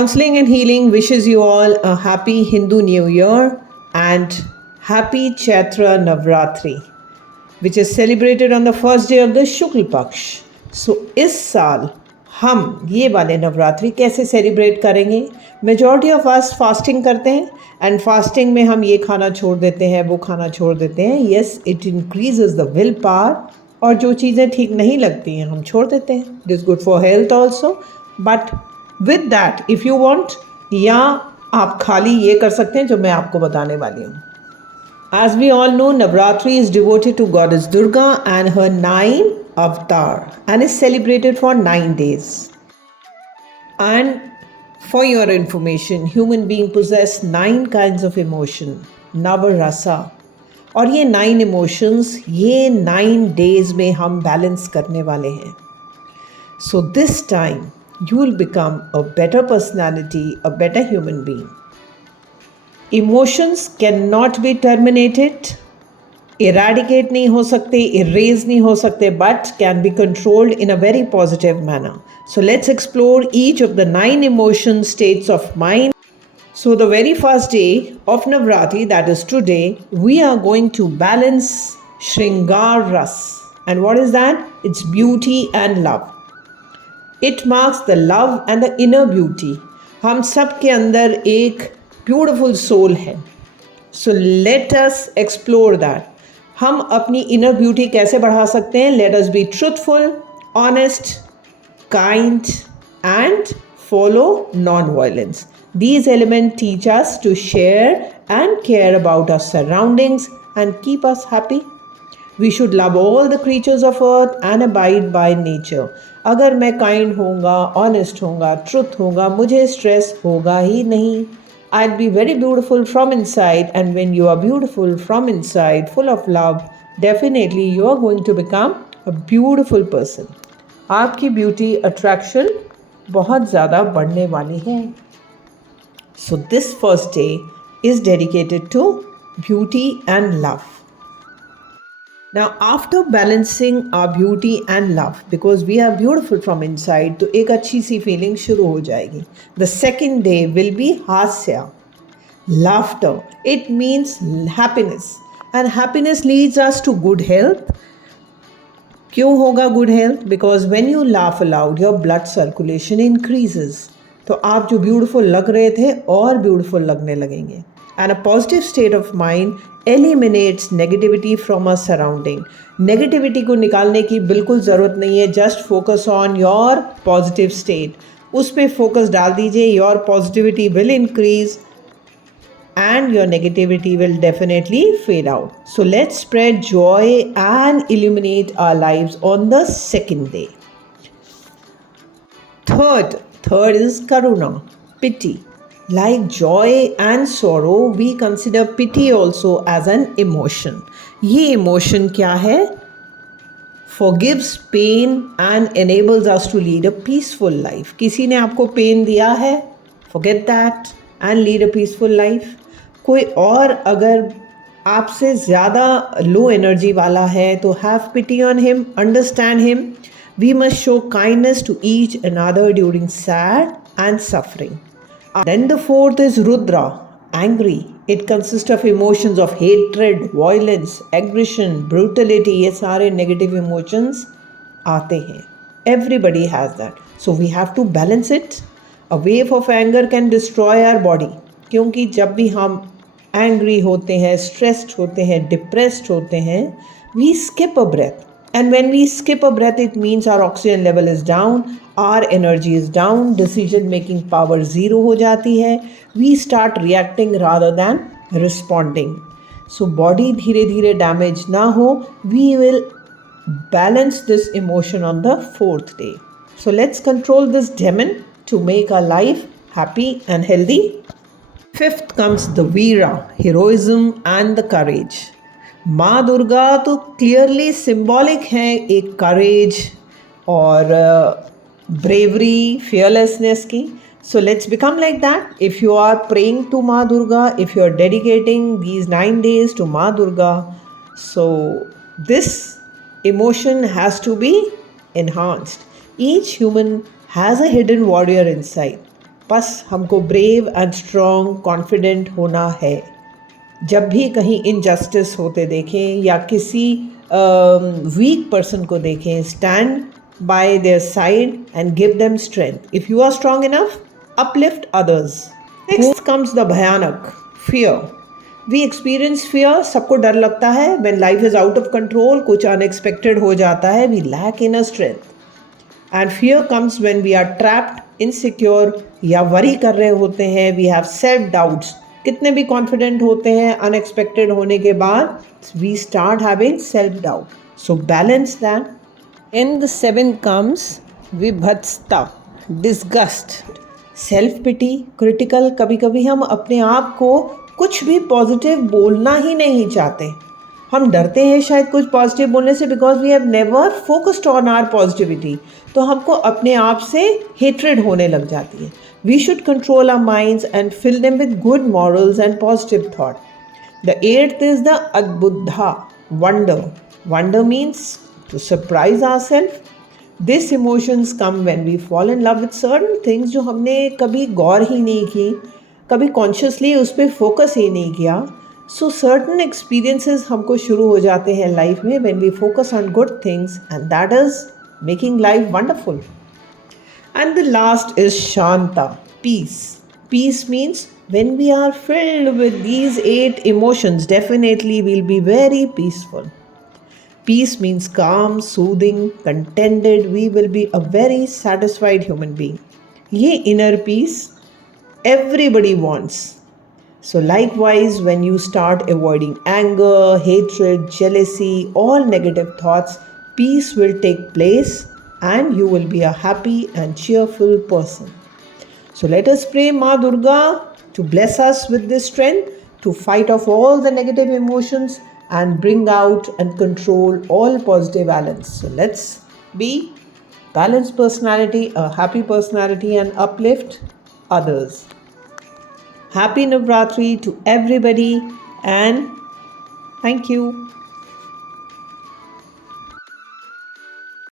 Counseling and Healing wishes you all a happy Hindu New Year and happy Chaitra Navratri, which is celebrated on the first day of the Shukla Paksh. So इस साल हम ये वाले नवरात्रि कैसे celebrate करेंगे? Majority of us fasting करते हैं and fasting में हम ये खाना छोड़ देते हैं, वो खाना छोड़ देते हैं. Yes, it increases the will power और जो चीज़ें ठीक नहीं लगती हैं हम छोड़ देते हैं. It is good for health also. But with that if you want, या आप खाली ये कर सकते हैं जो मैं आपको बताने वाली हूँ. As we all know, Navratri is devoted to Goddess Durga and her 9 avatar and is celebrated for 9 days. And for your information, human being possess 9 kinds of emotion, Navarasa. और ये 9 emotions ये 9 days में हम balance करने वाले हैं. So this time you will become a better personality, a better human being. Emotions cannot be terminated, eradicate नहीं हो सकते, erase नहीं हो सकते, but can be controlled in a very positive manner. So let's explore each of the 9 emotion states of mind. So the very first day of Navratri, that is today, we are going to balance Shringar Ras. And what is that? It's beauty and love. It marks the love and the inner beauty. हम सब के अंदर एक beautiful soul है. So let us explore that. हम अपनी inner beauty कैसे बढ़ा सकते हैं? Let us be truthful, honest, kind and follow non violence. These elements teach us to share and care about our surroundings and keep us happy. We should love all the creatures of earth and abide by nature. अगर मैं kind होऊंगा, honest होऊंगा, truth होगा, मुझे stress होगा ही नहीं. I'll be very beautiful from inside, and when you are beautiful from inside, full of love, definitely you are going to become a beautiful person. आपकी beauty attraction बहुत ज़्यादा बढ़ने वाली है. So this first day is dedicated to beauty and love. Now after balancing our beauty and love, because we are beautiful from inside, तो एक अच्छी सी feeling शुरू हो जाएगी. The second day will be हास्य, laughter. It means happiness, and happiness leads us to good health. क्यों होगा good health? Because when you laugh aloud, your blood circulation increases. तो आप जो ब्यूटीफुल लग रहे थे और ब्यूटीफुल लगने लगेंगे. And a positive state of mind eliminates negativity from a surrounding. Negativity को निकालने की बिल्कुल ज़रूरत नहीं है. Just focus on your positive state. उस पर फोकस डाल दीजिए. Your positivity will increase and your negativity will definitely fade out. So let's spread joy and illuminate our lives on the second day. Third is karuna, pity. Like joy and sorrow, we consider pity also as an emotion. ये emotion क्या है? Forgives pain and enables us to lead a peaceful life. किसी ने आपको pain दिया है? Forget that and lead a peaceful life. कोई और अगर आपसे ज़्यादा लो एनर्जी वाला है तो have pity on him, understand him. We must show kindness to each another during sad and suffering. Then the fourth is Rudra, angry. It consists of emotions of hatred, violence, aggression, brutality. ये सारे negative emotions आते हैं. Everybody has that. So we have to balance it. A wave of anger can destroy our body. क्योंकि जब भी हम angry होते हैं, stressed होते हैं, depressed होते हैं, we skip a breath. And when we skip a breath, it means our oxygen level is down, our energy is down, decision making power zero हो जाती है. We start reacting rather than responding. So body धीरे धीरे damage ना हो. We will balance this emotion on the 4th day. So let's control this demon to make our life happy and healthy. 5th comes the Veera, heroism and the courage. माँ दुर्गा तो clearly symbolic हैं एक करेज और bravery, fearlessness की. So let's become like that. If you are praying to माँ Durga, if you are dedicating these 9 days to माँ Durga, so this emotion has to be enhanced. Each human has a hidden warrior inside. बस हमको brave and strong confident होना है। जब भी कहीं injustice होते देखें या किसी वीक पर्सन को देखें, stand by their side and give them strength. If you are strong enough, uplift others. Next comes the भयानक fear. We experience fear. सबको डर लगता है when life is out of control, कुछ unexpected हो जाता है, we lack inner strength. And fear comes when we are trapped, insecure या worry कर रहे होते हैं, we have self doubts. कितने भी confident होते हैं, unexpected होने के बाद we start having self doubt. So balance that. Then the seventh comes vibhatsata, disgust, self pity, critical. कभी कभी हम अपने आप को कुछ भी पॉजिटिव बोलना ही नहीं चाहते। हम डरते हैं शायद कुछ पॉजिटिव बोलने से, because we have never focused on our positivity. तो हमको अपने आप से हेट्रेड होने लग जाती है। We should control our minds and fill them with good morals and positive thought. The eighth is the अद्भुता, wonder. Wonder means to surprise ourselves. This emotions come when we fall in love with certain things, जो हमने कभी गौर ही नहीं की, कभी consciously उस पर focus ही नहीं किया। सो सर्टन एक्सपीरियंसेस हमको शुरू हो जाते हैं लाइफ में when we focus on good things, and that is making life wonderful. And the last is शांता, peace. Peace means when we are filled with these 8 emotions, definitely will be very peaceful. Peace means calm, soothing, contented. We will be a very satisfied human being. ये inner peace everybody wants. So likewise, when you start avoiding anger, hatred, jealousy, all negative thoughts, peace will take place and you will be a happy and cheerful person. So let us pray Ma Durga to bless us with this strength to fight off all the negative emotions and bring out and control all positive elements. So let's be balanced personality, a happy personality, and uplift others. Happy Navratri to everybody and thank you.